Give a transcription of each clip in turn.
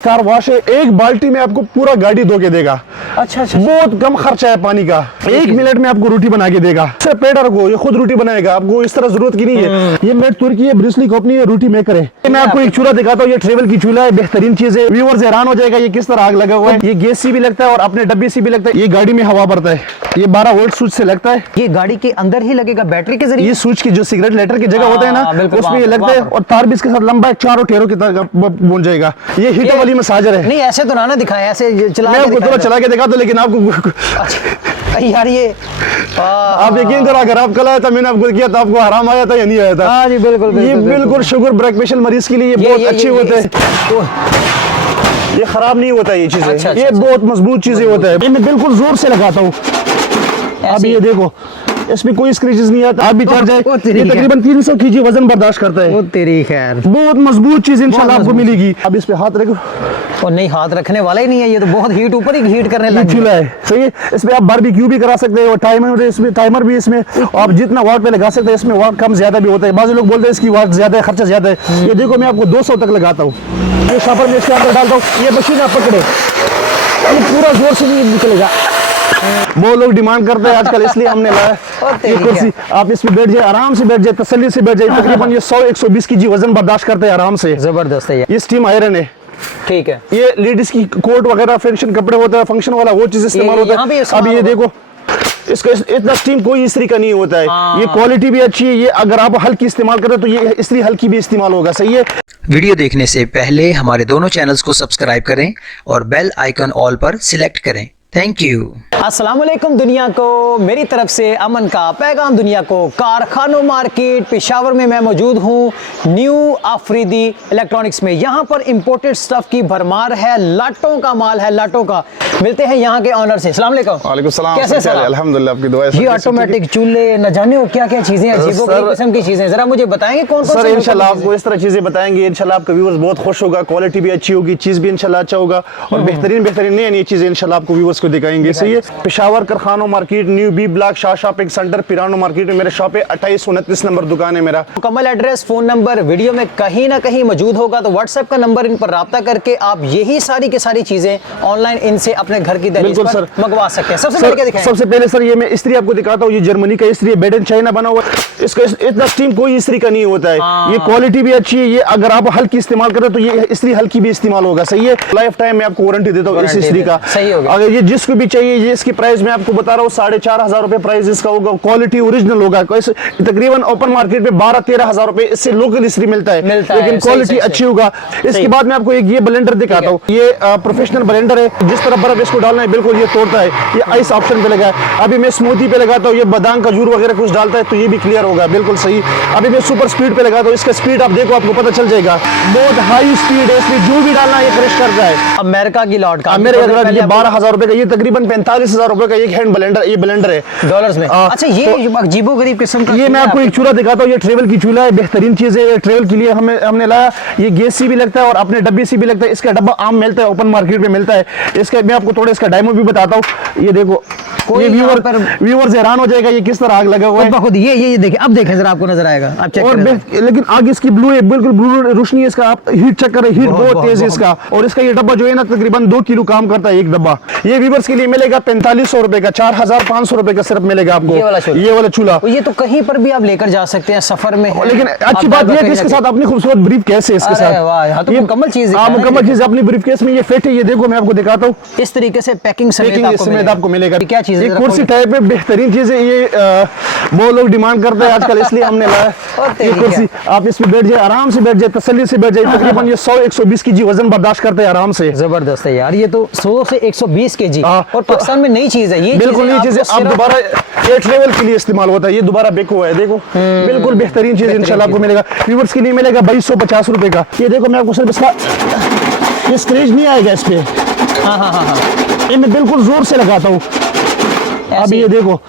Car wash है, एक बाल्टी में आपको पूरा गाड़ी धो के देगा। अच्छा अच्छा, बहुत कम खर्चा है पानी का, 1 मिनट में आपको रोटी बना के देगा। सिर्फ पेडर को ये खुद रोटी बनाएगा, आपको इस तरह जरूरत की नहीं है। ये मेड तुर्की है, ब्रिस्ली कंपनी है, रोटी मेकर है। मैं आपको एक चूल्हा दिखाता हूँ, ये ट्रेवल की चूल्हा है, बेहतरीन चीज है। व्यूअर्स हैरान हो जाएगा ये किस तरह आग लगा हुआ है। ये गैस से भी लगता है और अपने डब्बे से भी लगता है। ये गाड़ी में हवा भरता है, ये 12 वोल्ट स्विच से लगता है। ये गाड़ी के अंदर ही लगेगा बैटरी के जरिए। ये स्विच की जो सिगरेट लेटर की जगह होता है ना, बिल्कुल, उसमें ये लगता है और तार भी इसके साथ लंबा है, चारों टेरों की तरह पहुंच जाएगा। ये हीटर वाली मसाजर है। नहीं ऐसे तो ना दिखाएं, ऐसे चला मैं के आपको थोड़ा चला के दिखा दो, लेकिन आपको अच्छा, यार ये आप यकीन करो, अगर आप कल आया था, मैंने आपको किया था, आपको आराम आया था या नहीं आया था? हाँ जी बिल्कुल ये बिल्कुल शुगर ब्लड प्रेशर मरीज के लिए ये बहुत अच्छे होते हैं। ये खराब नहीं होता ये चीजें। अच्छा, ये अच्छा, बहुत मजबूत चीजें होता है। मैं बिल्कुल जोर से लगाता हूँ। अब ये देखो, इसमें कोई स्क्रैचेस नहीं आता। आप भी चढ़ जाए, ये तकरीबन 300 kg वजन बर्दाश्त करता है। वो तेरी खैर, बहुत मजबूत चीज इंशाल्लाह आपको मिलेगी। अब इस पे हाथ रखो। और नहीं हाथ रखने वाला ही नहीं है, ये तो बहुत हीट ऊपर ही हीट करने लग चूल्हा है, सही है। इसमें आप बारबेक्यू भी करा सकते हैं और टाइमर भी इसमें आप जितना वाट पे लगा सकते हैं। इसमें वाट कम ज्यादा भी होता है। बाज़ लोग बोलते हैं इसकी वाट ज्यादा है, खर्चा ज्यादा है। ये देखो, मैं आपको 200 तक लगाता हूँ। ये शापर में इसके अंदर डालता हूँ, ये मशीन आप पकड़ो, ये पूरा जोर से नहीं निकलेगा। वो लोग डिमांड करते हैं आजकल, इसलिए हमने लाया ये कुर्सी। आप इसमें बैठ जाए, आराम से बैठ जाए, तसल्ली से बैठ जाए। तकरीबन ये 100-120 kg वजन बर्दाश्त करते हैं आराम से। जबरदस्त है ये स्टीम आयरन है, ठीक है। ये लेडीज की कोट वगैरह फंक्शन कपड़े होता है, फंक्शन वाला वो चीज इस्तेमाल होता है। अब ये देखो, इसका इतना स्टीम कोई इस्त्री का नहीं होता है। ये क्वालिटी भी अच्छी है। ये अगर आप हल्की इस्तेमाल करें तो ये इस्त्री हल्की भी इस्तेमाल होगा, सही है। वीडियो देखने से पहले हमारे दोनों चैनल्स को सब्सक्राइब करें और बेल आइकन ऑल पर सिलेक्ट करें। Thank you. अस्सलाम वालेकुम दुनिया को, मेरी तरफ से अमन का पैगाम दुनिया को। कारखानों मार्केट पेशावर में मैं मौजूद हूँ, न्यू आफरीदी इलेक्ट्रॉनिक्स में। यहाँ पर इंपोर्टेड स्टफ की भरमार है, लाटों का माल है, लाटों का। मिलते हैं यहाँ के ऑनर से। अस्सलाम वालेकुम। वालेकुम सलाम। कैसे सर? अल्हम्दुलिल्लाह, आपकी दुआ है। ये ऑटोमेटिक चूल्हे, न जाने हो क्या क्या चीजें, अजीबो किस्म की चीजें, जरा मुझे बताएंगे कौन कौन सर? इंशाल्लाह आपको इस तरह चीजें बताएंगे। इंशाल्लाह आपका व्यूअर्स बहुत खुश होगा, क्वालिटी भी अच्छी होगी, चीज भी इंशाल्लाह अच्छा होगा और बेहतरीन नई चीजें इंशाल्लाह आपको व्यूअर्स को दिखाएंगे। सही है। पेशावर कारखानों market, new B block, Shah shopping centre, Pirano market में मेरा शॉप है। 28-29 नंबर दुकान है मेरा। मुकम्मल एड्रेस, फोन नंबर वीडियो में कहीं ना कहीं मौजूद होगा, तो व्हाट्सएप का नंबर इन पर राब्ता करके आप यही सारी की सारी चीजें ऑनलाइन इनसे अपने घर की दहलीज पर मंगवा सकते हैं। सबसे पहले सर, ये मैं इस्त्री आपको दिखाता हूँ। ये जर्मनी का इस्त्री है, मेड इन चाइना बना हुआ है। इसका इतना स्टीम कोई इस्त्री का नहीं होता है। ये क्वालिटी भी अच्छी है। ये अगर आप हल्की इस्तेमाल करें तो ये इस्त्री हल्की भी इस्तेमाल होगा, सही है। लाइफ टाइम में आपको वारंटी देता हूँ इस इस्त्री का। अगर ये जिसको भी चाहिए, ये इसकी प्राइस मैं आपको बता रहा हूँ 4,500 रुपए प्राइस इसका होगा। क्वालिटी ओरिजिनल होगा। तकरीबन ओपन मार्केट में 12-13 हजार रुपए इससे लोकल इस्त्री मिल्ता है, लेकिन क्वालिटी अच्छी होगा। इसके बाद मैं आपको एक ये ब्लेंडर दिखाता हूँ। ये प्रोफेशनल ब्लेंडर है। जिस तरह बर्फ इसको डालना है बिल्कुल ये तोड़ता है। ये आइस ऑप्शन पे लगा है। अभी मैं स्मूथी पे लगाता हूँ, ये बादाम खजूर वगैरह कुछ डालता है तो ये भी क्लियर होगा, बिल्कुल सही। अभी मैं सुपर स्पीड पे लगाता हूँ, इसका स्पीड आप देखो, आपको पता चल जाएगा। बहुत हाई स्पीड है, इसमें जो भी डालना है ये क्रश करता है। अमेरिका की लॉट का, अमेरिका का 12,000 रुपए का, ये तकरीबन 45,000 रुपए का एक हैंड ब्लेंडर, ये ब्लेंडर है डॉलर्स में। अच्छा, ये अजीबोगरीब किस्म का, ये मैं आपको एक चूल्हा दिखाता हूँ। ये ट्रेवल की चूल्हा है, बेहतरीन चीज है। ट्रेवल के लिए हमने लाया। ये गैस से भी लगता है और अपने डब्बे से भी लगता है। इसका डब्बा आम मिलता है, ओपन मार्केट में मिलता है। इसका मैं आपको थोड़ा इसका डायमो भी बताता हूँ। ये देखो, कोई व्यूअर्स हैरान हो जाएगा ये किस तरह आग लगा हुआ है। खुद ये देखिए, अब देखें जरा, आपको नजर आएगा, आप चेक करें। लेकिन आग इसकी ब्लू है, बिल्कुल ब्लू रोशनी है इसका। आप हीट चेक करें, हीट बहुत तेज है इसका। और इसका ये डब्बा जो है ना, तकरीबन 2 किलो काम करता है एक डब्बा। ये व्यूअर्स के लिए मिलेगा 4500 रुपए का, 4,500 रुपए का सिर्फ मिलेगा आपको ये वाला चूल्हा। ये तो कहीं पर भी आप लेकर जा सकते हैं, सफर में। लेकिन अच्छी बात यह है कि इसके साथ अपनी खूबसूरत ब्रीफ केस है इसके साथ। ये मुकम्मल चीज है, मुकम्मल चीज अपनी ब्रीफ केस में ये फिट है। ये देखो, मैं आपको दिखाता हूँ। इस तरीके से पैकिंग समेत आपको मिलेगा। क्या चीज है? कुर्सी टाइप में बेहतरीन चीज है ये। वो लोग डिमांड करते हैं आजकल, इसलिए हमने लाया ये कुर्सी। आप इसमें बैठ जाए, आराम से बैठ जाए, तसल्ली से बैठ जाए। तकरीबन ये 100-120 kg वजन बर्दाश्त करते हैं आराम से। जबरदस्त है यार, ये तो 100 से 120 kg। और पाकिस्तान में नई चीज है ये, बिल्कुल नई चीज है। आप दोबारा ये ट्रेवल के लिए इस्तेमाल होता है। ये दोबारा बेक हुआ है, देखो बिल्कुल बेहतरीन चीज इंशाल्लाह आपको मिलेगा। व्यूअर्स के लिए मिलेगा 2250 रुपए का। ये देखो, मैं आपको सिर्फ इसका ये स्क्रैच नहीं आएगा इस पे। ये मैं बिल्कुल जोर से लगाता हूँ। अब ये देखो,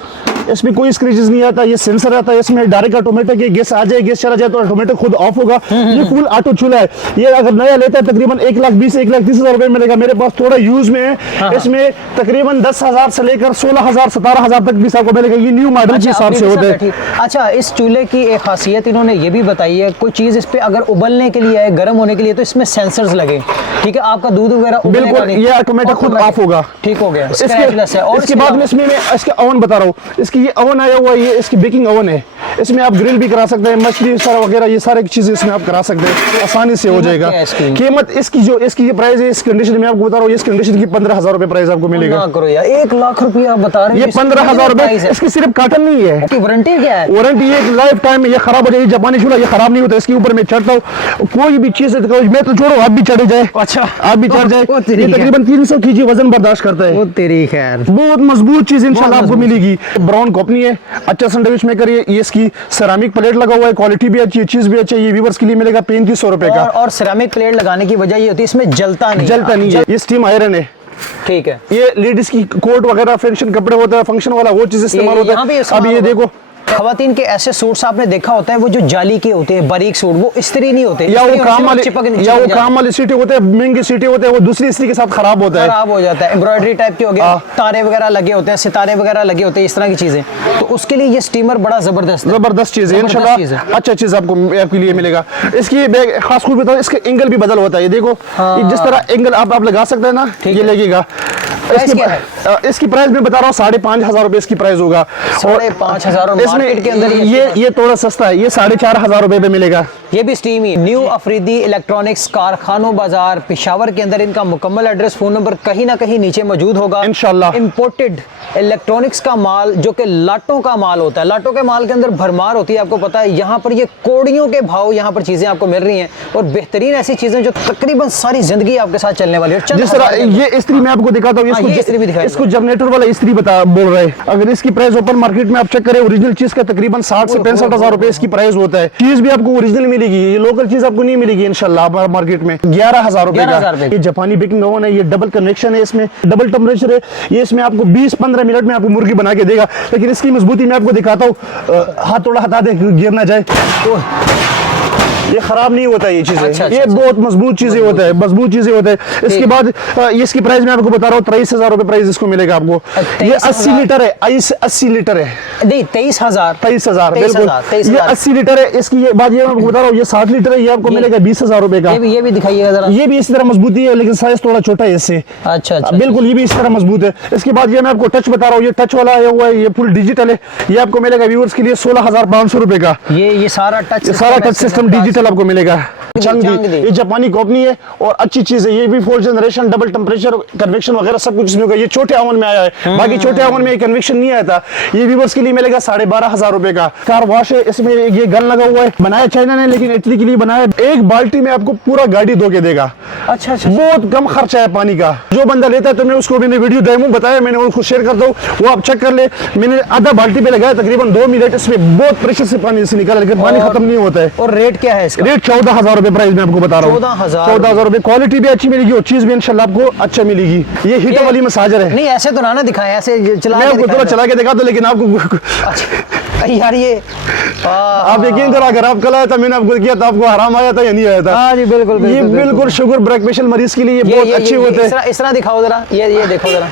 इसमें कोई स्क्रैचेस नहीं आता, ये सेंसर आता है इसमें, डायरेक्ट ऑटोमेटिक है, गैस आ जाए, गैस चला जाए तो ऑटोमेटिक खुद ऑफ होगा। ये फुल ऑटो चूल्हा है। ये अगर नया लेता है तकरीबन 1,20,000 1,30,000 रुपए मिलेगा। मेरे पास थोड़ा यूज में है, इसमें तकरीबन 10,000 से लेकर 16,000 17,000 तक भी आपको मिलेगा। ये न्यू मॉडल के हिसाब से होता है। अच्छा, इस चूल्हे की एक खासियत इन्होंने ये भी बताई है, कोई चीज इस पे अगर उबलने के लिए है, गर्म होने के लिए, तो इसमें सेंसर्स लगे, ठीक है, आपका दूध वगैरह बिल्कुल ये ऑटोमेटिक खुद ऑफ होगा। ठीक हो गया। इसके बाद में इसमें मैं इसका ओवन बता रहा हूँ। इसकी ये ओवन आया हुआ है, ये इसकी बेकिंग ओवन है। इसमें आप ग्रिल भी करा सकते हैं, मछली सारा वगैरह ये सारी चीजें इसमें आप करा सकते हैं, आसानी से हो जाएगा। कीमत इसकी जो इसकी प्राइस है, इस कंडीशन में आपको बता रहा हूँ, इस कंडीशन की 15,000 रुपए प्राइस आपको मिलेगा। करो यार, 1,00,000 रुपया बता रहे हैं। ये 15,000 रुपए। इसकी सिर्फ काटन नहीं है, इसकी वारंटी क्या है? वारंटी ये लाइफ टाइम में, ये खराब हो जाएगी। जापानी चूल्हा ये खराब नहीं होता। इसके ऊपर मैं चढ़ता हूँ, कोई भी चीज मैं तो छोड़ो, आप भी चढ़े जाए। अच्छा, आप भी चढ़ जाए। ये तकरीबन 300 kg वजन बर्दाश्त करता है। वो तेरी खैर, बहुत मजबूत चीज इंशाल्लाह आपको मिलेगी। ब्राउन कंपनी है, अच्छा सैंडविच मेकर। ये इसकी सेरामिक प्लेट लगा हुआ है, क्वालिटी भी अच्छी है, चीज भी अच्छी है। ये व्यूअर्स के लिए मिलेगा 3500 रुपए का। और सेरामिक प्लेट लगाने की वजह ये होती है इसमें जलता नहीं है। ये स्टीम आयरन है, ठीक है। ये लेडीज की कोट वगैरह फंक्शन कपड़े होता है, फंक्शन वाला वो चीज इस्तेमाल होता है। अभी ये देखो, खवातीन के ऐसे सूट्स आपने देखा होता है, वो जो जाली के होते हैं, बारीक सूट, वो इस्त्री नहीं होते, या वो काम वाली सीटें होते हैं, महंगी सीटें होते हैं, वो दूसरी इस्त्री के साथ खराब होता है, खराब हो जाता है। एम्ब्रॉयडरी टाइप के हो गए, तारे वगैरह लगे होते हैं, सितारे वगैरह लगे होते हैं, इस तरह की चीजें, तो उसके लिए ये स्टीमर बड़ा जबरदस्त चीज है। इंशाल्लाह अच्छा चीज आपके लिए मिलेगा। इसकी खास खूब बताओ, इसका एंगल भी बदल होता है। ये देखो, जिस तरह एंगल आप लगा सकते हैं ना, ये लगेगा। इसकी प्राइस मैं बता रहा हूँ 5,500 रुपए इसकी प्राइस होगा। 5,500 मार्केट के अंदर ये थोड़ा सस्ता है, ये 4,500 रुपए पे मिलेगा। ये भी स्टीम ही। न्यू अफरीदी इलेक्ट्रॉनिक्स, कारखानों बाजार, पेशावर के अंदर इनका मुकम्मल एड्रेस, फोन नंबर कहीं ना कहीं नीचे मौजूद होगा इंशाल्लाह। इंपोर्टेड इलेक्ट्रॉनिक्स का माल जो कि लाटों का माल होता है, लाटों के माल के अंदर भरमार होती है, आपको पता है। यहाँ पर ये कोड़ियों के भाव यहाँ पर चीजें आपको मिल रही हैं, और बेहतरीन ऐसी चीजें जो तकरीबन सारी जिंदगी आपके साथ चलने वाली है। जिस तरह ये इस्त्री मैं आपको दिखाता हूँ, इसको जनरेटर वाला इस्त्री बोल रहे हैं। अगर इसकी प्राइस ओपन मार्केट में आप चेक करें, ओरिजिनल चीज का तकरीबन 60 से 65,000 रुपए इसकी प्राइस होता है। चीज भी आपको ओरिजिनल मिलेगी, ये लोकल चीज आपको नहीं मिलेगी इंशाल्लाह मार्केट में। 11,000 रुपए का ये जापानी बेकिंग ओवन है। ये डबल कन्वेक्शन है, इसमें डबल टेम्परेचर है। ये इसमें आपको 20-15 मिनट में आपको मुर्गी बना के देगा। लेकिन इसकी मजबूती मैं आपको दिखाता हूँ, हाथ थोड़ा हटा दे, गिर ना जाए। तो ये खराब नहीं होता, ये चीजें ये बहुत मजबूत चीजें होता है, मजबूत चीजें होता है। इसके बाद इसकी प्राइस मैं आपको बता रहा हूँ 23,000 रुपए प्राइस इसको मिलेगा आपको। ये 80 लीटर है, 80 लीटर है नहीं, 23,000 बिल्कुल, ये 80 लीटर है। इसकी बात ये मैं आपको बता रहा हूँ, ये 60 लीटर है, ये आपको मिलेगा 20,000 रुपए का। ये भी दिखाइएगा जरा। ये भी इसी तरह मजबूती है, लेकिन साइज थोड़ा छोटा है इससे। अच्छा, बिल्कुल, ये भी इस तरह मजबूत है। इसके बाद ये मैं आपको टच बता रहा हूँ, ये टच वाला आया हुआ है, ये फुल डिजिटल है। ये आपको मिलेगा व्यूअर्स के लिए 16,500 रुपए का। ये सारा टच सिस्टम डिजिटल आपको मिलेगा। चंगदी, ये जापानी कंपनी है और अच्छी चीज है। ये भी 4th generation, double temperature, convection वगैरह सब कुछ इसमें होगा। ये छोटे ओवन में आया है, बाकी छोटे ओवन में कन्वेक्शन नहीं आया था। ये व्यूअर्स के लिए मिलेगा 12,500 रुपए का। कार वॉश है, इसमें ये गन लगा हुआ है, बनाया चाइना ने, लेकिन इटली के लिए बनाया। एक बाल्टी में आपको पूरा गाड़ी धो के देगा। अच्छा, बहुत कम खर्चा है पानी का। जो बंदा लेता है, तो मैं उसको मैंने वीडियो डेमो बताया, मैंने उसको शेयर कर दो, वो आप चेक कर ले। मैंने आधा बाल्टी पे लगाया, तकरीबन 2 मिनट इसमें बहुत प्रेशर से पानी से निकाला, लेकिन पानी खत्म नहीं होता है। और रेट क्या है इसका? रेट 14,000 रुपए प्राइस मैं आपको बता रहा हूँ। 14,000 रुपए। क्वालिटी भी अच्छी मिलेगी और चीज भी इंशाल्लाह आपको अच्छा मिलेगी। ये हीटर वाली मसाजर है। नहीं, ऐसे तो ना दिखाएं, ऐसे चला के दिखा दो, लेकिन आपको यार ये आप यकीन करो, अगर आप कल आया था, मैंने आपको किया था, आपको आराम आया था या नहीं आया था? हाँ जी, बिल्कुल। ये बिल्कुल शुगर ब्लड प्रेशर मरीज के लिए ये बहुत अच्छे होते हैं। इस तरह दिखाओ जरा, ये देखो जरा,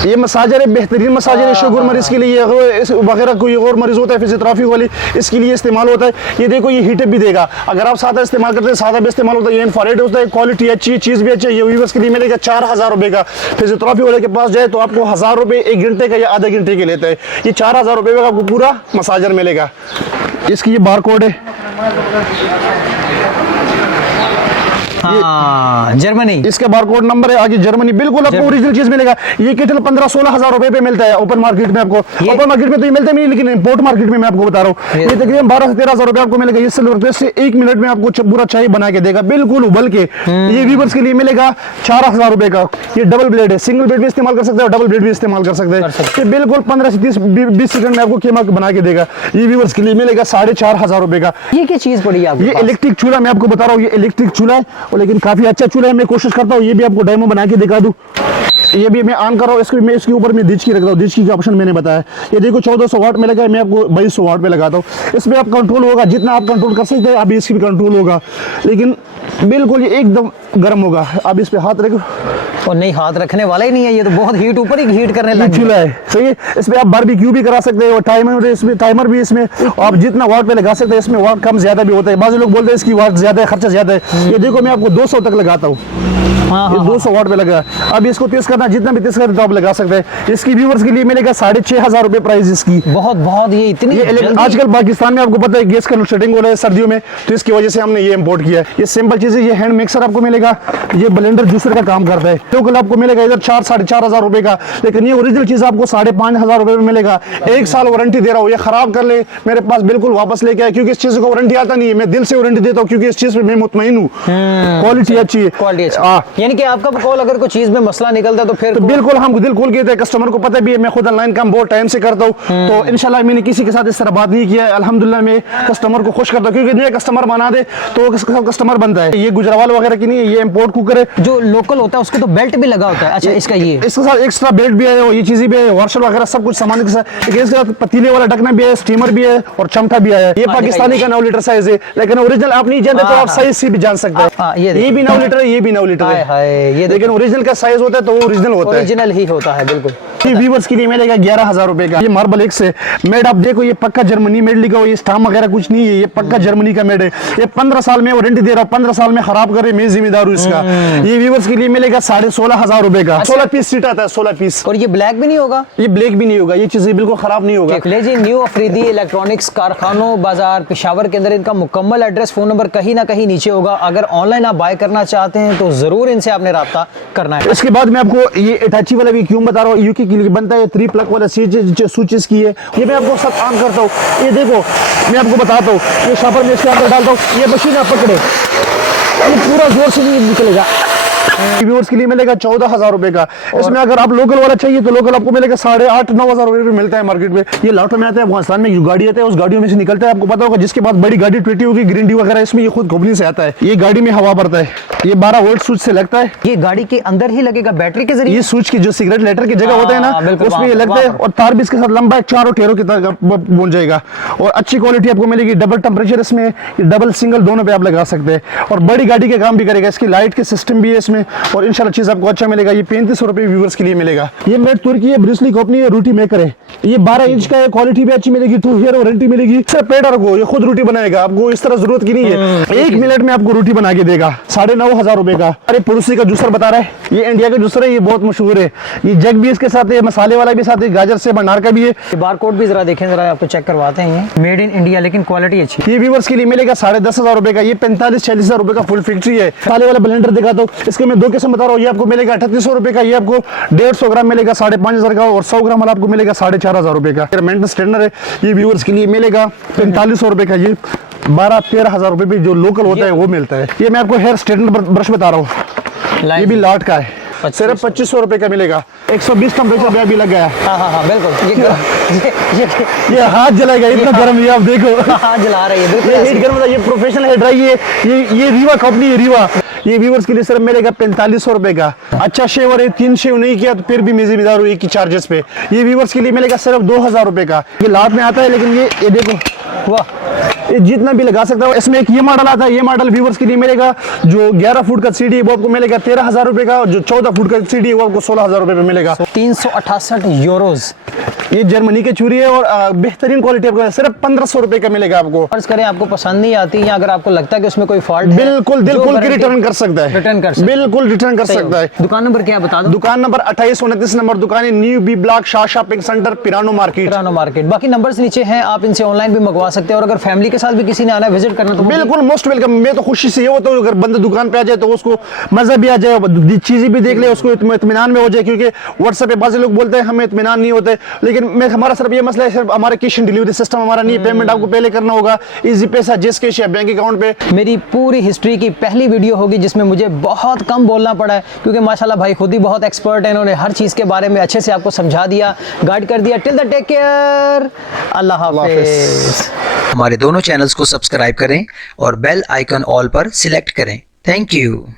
ये मसाजर है, बेहतरीन मसाजर है शुगर मरीज के लिए वगैरह। कोई और मरीज होता है फिजियोथेरेपी वाली, इसके लिए इस्तेमाल होता है। ये देखो, ये हीटर भी देगा। अगर आप सादा इस्तेमाल करते हैं, सादा भी इस्तेमाल होता है। ये इंफ्रारेड होता है, क्वालिटी अच्छी है, चीज़ भी अच्छी है। ये व्यूअर्स के लिए मिलेगा 4,000 रुपए का। फिजियोथेरेपी वाले के पास जाए तो आपको 1,000 रुपए 1 घंटे का या आधे घंटे के लेते हैं। ये 4,000 रुपए का आपको पूरा मसाजर मिलेगा। इसकी ये बार कोड है, हाँ, जर्मनी, इसका बारकोड नंबर है आगे, जर्मनी। बिल्कुल आपको ओरिजिनल चीज मिलेगा। ये केटल 15-16,000 रुपए पे मिलता है ओपन मार्केट में आपको। ओपन मार्केट में तो ये मिलता नहीं, लेकिन इंपोर्ट मार्केट में मैं आपको बता रहा हूँ, ये तकरीबन 12 से 13,000 रुपए आपको मिलेगा। ये सिल्वर प्लेट से 1 मिनट में आपको पूरा चाय बना के देगा, बिल्कुल उबल के। ये व्यूअर्स के लिए मिलेगा 4,000 रुपए का। ये डबल ब्लेड है, सिंगल ब्लेड भी इस्तेमाल कर सकते हैं और डबल ब्लेड भी इस्तेमाल कर सकते हैं। ये बिल्कुल 15 से 20 सेकंड में आपको कीमा बना के देगा। ये व्यूअर्स के लिए मिलेगा 4,500 रुपए का। ये क्या चीज पड़ी है? ये इलेक्ट्रिक चूल्हा मैं आपको बता रहा हूँ, ये इलेक्ट्रिक चूल्हा है और लेकिन काफ़ी अच्छा चूल्हा है। मैं कोशिश करता हूँ ये भी आपको डेमो बना के दिखा दूँ। ये भी मैं ऑन कर रहा हूँ, इसको मैं इसके ऊपर मैं दिचकी रख रहा हूँ। दिचकी का ऑप्शन मैंने बताया, ये देखो 1400 वाट में लगा है, मैं आपको 2200 वाट में लगाता हूँ। इसमें आप कंट्रोल होगा, जितना आप कंट्रोल कर सकते हैं अभी इसकी भी कंट्रोल होगा, लेकिन बिल्कुल ये एकदम गर्म होगा। अब इस पे हाथ रखो, और नहीं, हाथ रखने वाला ही नहीं है, ये तो बहुत हीट ऊपर ही हीट करने लग चूल्हा है सही है। इसमें आप बारबेक्यू भी करा सकते हैं और टाइमर भी इसमें आप जितना वाट पे लगा सकते हैं। इसमें वाट कम ज्यादा भी होता है, बाज़ लोग बोलते हैं इसकी वाट ज्यादा है, खर्चा ज्यादा है। ये देखो मैं आपको 200 तक लगाता हूँ, ये 200 वाट पे लगा। अब इसको तेज करना, जितना भी तेज करना तो आप लगा सकते हैं। इसकी व्यूवर्स के लिए मिलेगा 6500 रुपए प्राइस इसकी। बहुत ये इतनी आजकल पाकिस्तान में आपको पता है गैस का सेटिंग हो रहा है सर्दियों में, तो इसकी वजह से हमने ये इंपोर्ट किया है। ये सिंपल चीज है, ये हैंड मिक्सर आपको मिलेगा, ये ब्लेंडर जूसर का काम करता है। तो कल आपको मिलेगा इधर 4-4.5 रुपए का, लेकिन ये ओरिजिनल चीज आपको 5,500 रुपए में मिलेगा। 1 साल वारंटी दे रहा हूँ, ये खराब कर ले मेरे पास बिल्कुल वापस लेके आए, क्योंकि इस चीज को वारंटी आता नहीं है। मैं दिल से वारंटी देता हूँ क्योंकि इस चीज पे मैं मुतमईन हूँ, क्वालिटी अच्छी है। यानी कि आपका कॉल अगर कोई चीज में मसला निकलता है तो फिर बिल्कुल हम दिल खोल के कस्टमर को पता भी है, मैं खुद ऑनलाइन काम बहुत टाइम से करता हूँ, तो इंशाल्लाह मैंने किसी के साथ इस तरह बात नहीं किया है। अल्हम्दुलिल्लाह मैं कस्टमर को खुश करता हूँ, क्योंकि नया कस्टमर बना दे तो कस्टमर बनता है। ये गुजरावाल वगैरह की नहीं है, ये इंपोर्ट कुकर है। जो लोकल होता है उसको तो बेल्ट भी लगा होता है। अच्छा, इसका ये इसके साथ एक्स्ट्रा बेल्ट भी है, ये चीजें भी है, वाशर वगैरह सब कुछ सामान के साथ। लेकिन इसके साथ पतीले वाला ढकना भी है, स्टीमर भी है और चमटा भी आया है। ये पाकिस्तानी का 9 लीटर साइज है, लेकिन ओरिजिनल आप नहीं जानते तो आप साइज से भी जान सकते हैं। ये भी 9 लीटर है, ये भी 9 लीटर है, ये लेकिन ओरिजिनल का साइज होता है तो ओरिजिनल होता है, ओरिजिनल ही होता है बिल्कुल। ये व्यूवर्स के लिए मिलेगा 11,000 रुपए का। ये मार्बल एक्स है, मेड आप देखो, ये पक्का जर्मनी मेड लिखा हुआ, ये स्टाम्प वगैरह कुछ नहीं है, ये पक्का जर्मनी का मेड है। ये 15 साल में वारंटी दे रहा हूँ, 15 साल में खराब करे मैं जिम्मेदार हूँ इसका। ये व्यूवर्स के लिए मिलेगा 16,500 रुपए का। 16 पीस सीट आता है, 16 पीस। और ये ब्लैक भी नहीं होगा? ये ब्लैक भी नहीं होगा, ये चीजें बिल्कुल खराब नहीं होगा। जी, न्यू अफरीदी इलेक्ट्रॉनिक्स कारखानों बाजार पेशावर के अंदर इनका मुकम्मल एड्रेस, फोन नंबर कहीं ना कहीं नीचे होगा। अगर ऑनलाइन आप बाय करना चाहते हैं तो जरूर इनसे आपने राब्ता करना है। इसके बाद मैं आपको ये इटाची वाला भी क्यों बता रहा हूँ, यूके के लिए बनता है, 3 प्लग वाला स्विचेस की है। ये मैं आपको सब ऑन करता हूँ, ये देखो मैं आपको बताता हूँ, ये शॉपर में इसके अंदर डालता हूँ, ये मशीन आप पकड़ो, ये पूरा जोर से नहीं निकलेगा। व्यूअर्स के लिए मिलेगा 14,000 रुपए का। इसमें अगर आप लोकल वाला चाहिए तो लोकल आपको मिलेगा 8,500-9,000 रुपए में मिलता है मार्केट में। ये लाटो में आता है, अफगानिस्तान में जो गाड़ी आता है उस गाड़ियों में से निकलता है, आपको पता होगा। जिसके पास बड़ी गाड़ी ट्वेटी होगी, ग्रीन डी वगैरह, इसमें ये खुद कंपनी से आता है। ये गाड़ी में हवा भरता है, ये 12 वोल्ट स्विच से लगता है। ये गाड़ी के अंदर ही लगेगा बैटरी के जरिए? ये स्विच की जो सिगरेट लेटर की जगह होता है ना, उसमें ये लगता है, और तार भी इसके साथ लंबा है, 4 टेरों की तरह पहुंच जाएगा। और अच्छी क्वालिटी आपको मिलेगी, डबल टेम्परेचर इसमें, डबल सिंगल दोनों पे आप लगा सकते हैं, और बड़ी गाड़ी के काम भी करेगा। इसकी लाइट के सिस्टम भी है इसमें, और इंशाल्लाह चीज आपको अच्छा मिलेगा। ये 3500 रुपए व्यूअर्स के लिए मिलेगा। ये मेड तुर्की है, ब्रिस्ली कंपनी है, रोटी मेकर है। ये 12 इंच का है, क्वालिटी भी अच्छी मिलेगी, 2 ईयर वारंटी मिलेगी। सिर्फ पेटर को ये खुद रोटी बनाएगा, आपको इस तरह जरूरत की नहीं है। 1 मिनट में आपको रोटी बना के देगा। 9,500 रुपए का। अरे पड़ोसी का जूसर बता रहा है, ये इंडिया का जूसर है, ये बहुत मशहूर है। ये जग भी इसके साथ है, मसाले वाला भी साथ है, गाजर से भंडार का भी है। बार कोड भी जरा देखें, जरा आपको चेक करवाते हैं। ये मेड इन इंडिया, लेकिन क्वालिटी अच्छी। ये व्यूअर्स के लिए मिलेगा 10,500 रुपए का। ये 45-46,000 रुपए का फुल फैक्ट्री है। मसाले वाला ब्लेंडर दिखाता हूँ, इसके मैं 2 किस्म बता रहा हूँ। ये आपको मिलेगा 3800 रुपए का, ये आपको 150 ग्राम मिलेगा 5,500 का, और 100 ग्राम वाला आपको मिलेगा 4,500 रुपए का। मेंटेनेंस स्टैंडर है, ये व्यूअर्स के लिए मिलेगा 4500 रुपए का। ये 12-13,000 रुपए भी जो लोकल होता है वो मिलता है। ये मैं आपको हेयर स्ट्रेटनर ब्रश बता रहा हूँ, ये भी लाट का है, सिर्फ 2500 रुपए का मिलेगा। 120 टेम्परेचर पे अभी लग गया। हाँ बिल्कुल। ये हाथ जलाएगा, इतना गर्म है, आप देखो हाथ जला रही है बिल्कुल। ये हीट गर्म, ये प्रोफेशनल हेयर ड्राई है। ये रीवा कंपनी है, रीवा। ये व्यूअर्स के लिए सिर्फ मिलेगा 4500 रुपए का। अच्छा शेवर है, 3 शेव नहीं किया तो फिर भी मैं जिम्मेदार हूँ एक ही चार्जेस पे। ये व्यूअर्स के लिए मिलेगा सिर्फ 2,000 रुपए का। ये लाट में आता है, लेकिन ये देखो, वाह, ये जितना भी लगा सकता हूँ। इसमें एक ये मॉडल आता है, ये मॉडल व्यूअर्स के लिए मिलेगा जो 11 फुट का सीडी है वो आपको मिलेगा 13,000 रुपए का, और जो 14 फुट का सीडी है वो आपको 16,000 रुपए में मिलेगा। 368 यूरोज। ये जर्मनी की चूड़ी है, और बेहतरीन क्वालिटी आपको सिर्फ 1500 रुपए का मिलेगा आपको। फर्ज करें आपको पसंद नहीं आती, या अगर आपको लगता है कि उसमें कोई फॉल्ट है, बिल्कुल दिल खोल के रिटर्न कर सकता है, रिटर्न कर सकता है, बिल्कुल रिटर्न कर सकता है। दुकान नंबर क्या बता दो? दुकान नंबर 28-29 नंबर दुकान है, new B block, Shah shopping centre, Pirano market. बाकी नंबर्स नीचे हैं, आप इनसे ऑनलाइन भी मंगवा सकते हैं। और अगर फैमिली के साथ भी किसी ने आना विजिट करना तो बिल्कुल मोस्ट वेलकम। मैं तो खुशी से ये होता हूँ, अगर बंदा दुकान पे आ जाए तो उसको मजा भी आ जाए, चीजें भी देख ले, उसको इत्मीनान में हो जाए। क्योंकि व्हाट्सएप पे बाज़ लोग बोलते हैं हमें इत्मीनान नहीं होते, लेकिन मैं हमारा सिर्फ ये मसला है, सिर्फ हमारा कैश ऑन डिलीवरी सिस्टम हमारा नहीं है। पेमेंट आपको पहले करना होगा, इजी पैसा, जिस कैश या बैंक अकाउंट पे। मेरी पूरी हिस्ट्री की पहली वीडियो होगी जिसमें मुझे बहुत कम बोलना पड़ा है, क्योंकि माशाल्लाह भाई खुद ही बहुत एक्सपर्ट है, इन्होंने हर चीज़ के बारे में अच्छे से आपको समझा दिया, गाइड कर दिया। टिल द टेक केयर, अल्लाह हाफिज़। हमारे दोनों चैनल्स को सब्सक्राइब करें और बेल आइकन ऑल पर सिलेक्ट करें थैंक यू।